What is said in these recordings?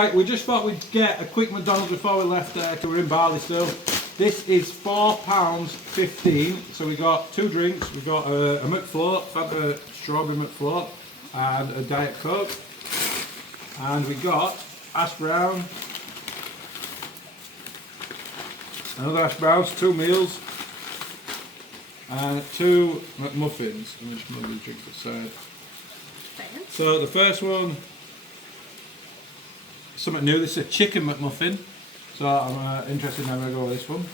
Right, we just thought we'd get a quick McDonald's before we left there, because we're in Bali still. This is £4.15. So we got 2 drinks. We've got a McFloat, Fanta strawberry McFloat, and a Diet Coke. And we got hash brown, another hash browns, 2 meals, and 2 McMuffins. I'm just moving the drinks aside. So the first one, something new. This is a chicken McMuffin. So I'm interested in how I go with this one.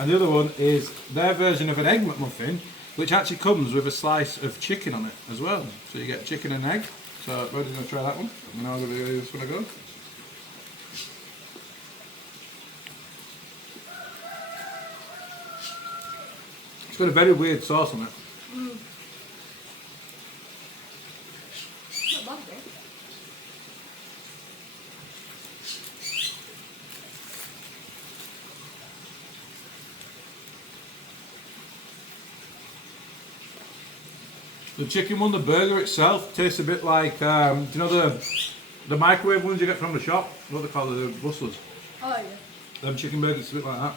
And the other one is their version of an egg McMuffin, which actually comes with a slice of chicken on it as well. So you get chicken and egg. So we're going to try that one. And I'll give you this one a go. It's got a very weird sauce on it. Mm. Not bad, though. The chicken one, the burger itself, tastes a bit like, do you know the microwave ones you get from the shop? What they call the rustlers? Oh yeah. Them chicken burgers, a bit like that.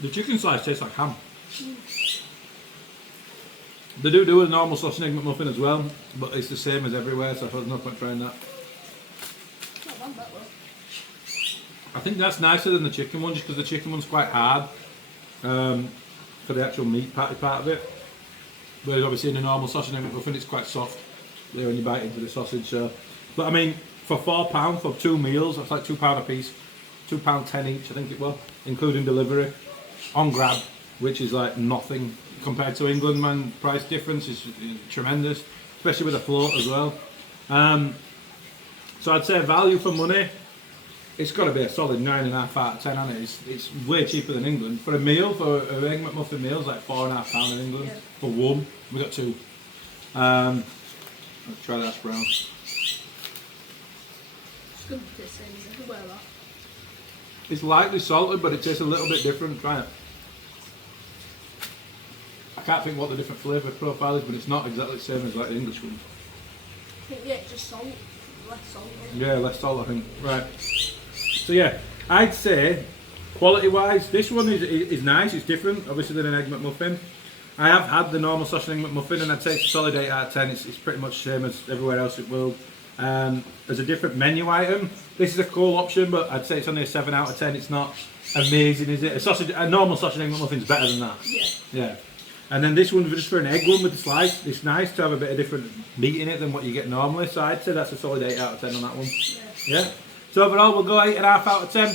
The chicken slice tastes like ham. Mm. They do a normal sausage and egg McMuffin as well, but it's the same as everywhere, so I thought there's no point trying that. Not bad, that though. I think that's nicer than the chicken one, just because the chicken one's quite hard for the actual meat patty part of it. Whereas obviously in a normal sausage and egg McMuffin it's quite soft there when you bite into the sausage. So. But I mean, for £4 for 2 meals, that's like £2 a piece, £2.10 each I think it was, including delivery, on grab, which is like nothing compared to England, man. Price difference is tremendous, especially with a float as well. So I'd say value for money. It's got to be a solid 9.5 out of 10, hasn't it? It's way cheaper than England. For a meal, for an egg McMuffin meal, it's like £4.5 in England. Yeah. For one, we got 2. Let's try that hash brown. It's good to taste the same as everywhere, that. It's lightly salted, but it tastes a little bit different. Try it. I can't think what the different flavour profile is, but it's not exactly the same as like the English one. I think, yeah, it's just salt. Less salt. Yeah, less salt, I think. Right. So yeah, I'd say quality-wise, this one is nice. It's different, obviously, than an egg McMuffin. I have had the normal sausage and egg McMuffin, and I'd say it's a solid 8 out of 10. It's pretty much the same as everywhere else in the world. As a different menu item, this is a cool option, but I'd say it's only a 7 out of 10. It's not amazing, is it? A normal sausage and egg McMuffin's better than that. Yeah. Yeah. And then this one, just for an egg one with the slice, it's nice to have a bit of different meat in it than what you get normally. So I'd say that's a solid 8 out of 10 on that one. Yeah. Yeah. So overall, we'll go 8.5 out of 10.